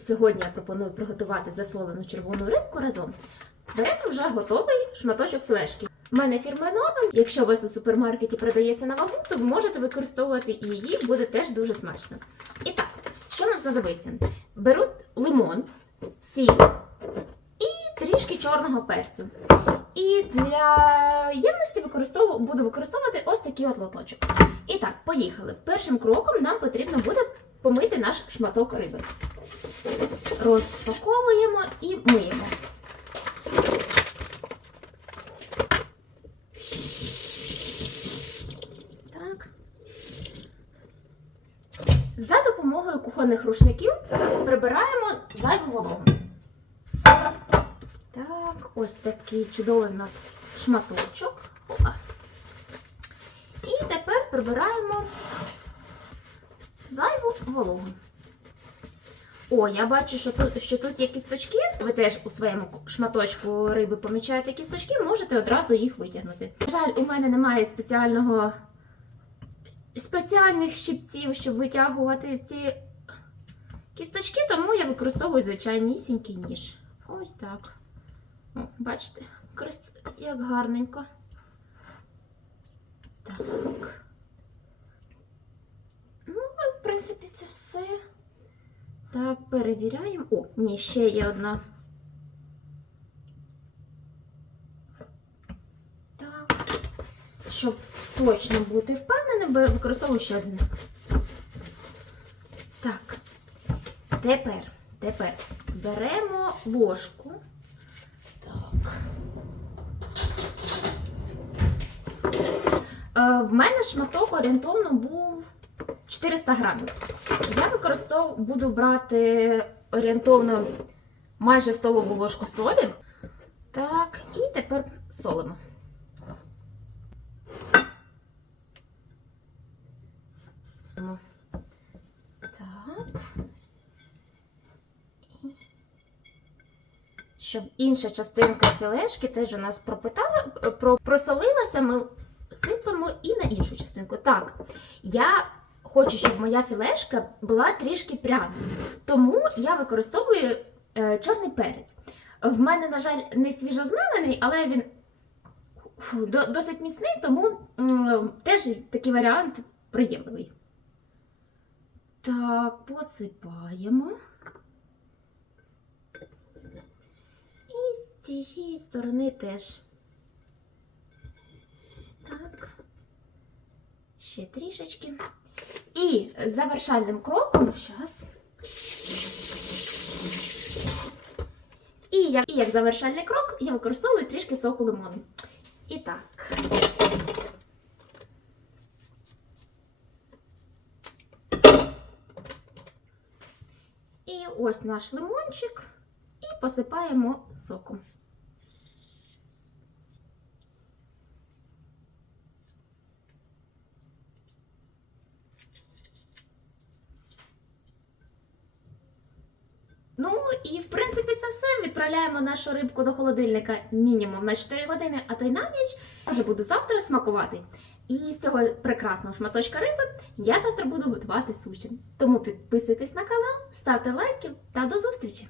сьогодні я пропоную приготувати засолену червону рибку разом. Беремо вже готовий шматочок флешки. У мене фірми Норман. Якщо у вас у супермаркеті продається на вагу, то ви можете використовувати і її, буде теж дуже смачно. І так, що нам знадобиться? Беру лимон, сіль і трішки чорного перцю. І для ємності використову, буду використовувати ось такий от лоточок. І так, поїхали. Першим кроком нам потрібно буде помити наш шматок риби. Розпаковуємо і миємо. Так. За допомогою кухонних рушників прибираємо зайву вологу. Так, ось такий чудовий у нас шматочок. Опа. І тепер прибираємо зайву вологу. О, я бачу, що тут, що тут є кісточки. Ви теж у своєму шматочку риби помічаєте кісточки, можете одразу їх витягнути. На жаль, у мене немає спеціального спеціальних щипців, щоб витягувати ці кісточки, тому я використовую звичайнісінький ніж. Ось так. О, бачите, як гарненько. Так. Ну, в принципі, це все. Так, перевіряємо. О, ні, ще є одна. Так. Щоб точно бути впевненим, використовую ще одну. Так. Тепер, тепер беремо ложку. Так. Е, в мене шматок орієнтовно був 400 грамів. Я використовую, буду брати орієнтовно майже столову ложку солі. Так, і тепер солимо. Так. Щоб інша частинка філешки теж у нас пропитала, е, про- просолилася, ми сиплемо і на іншу частинку. Так, я хочу, щоб моя філешка була трішки пряма. Тому я використовую е, чорний перець. В мене, на жаль, не свіжозмелений, але він фу, до- досить міцний, тому м, теж такий варіант приємливий. Так, посипаємо. І з цієї сторони теж. Так. Ще трішечки. І завершальним кроком, зараз. І як, і як завершальний крок я використовую трішки соку лимону. І так. І ось наш лимончик. І посипаємо соком. Ну і в принципі це все. Відправляємо нашу рибку до холодильника мінімум на 4 години, а то й на ніч. Вже буду завтра смакувати. І з цього прекрасного шматочка риби я завтра буду готувати суші. Тому підписуйтесь на канал, ставте лайки та до зустрічі!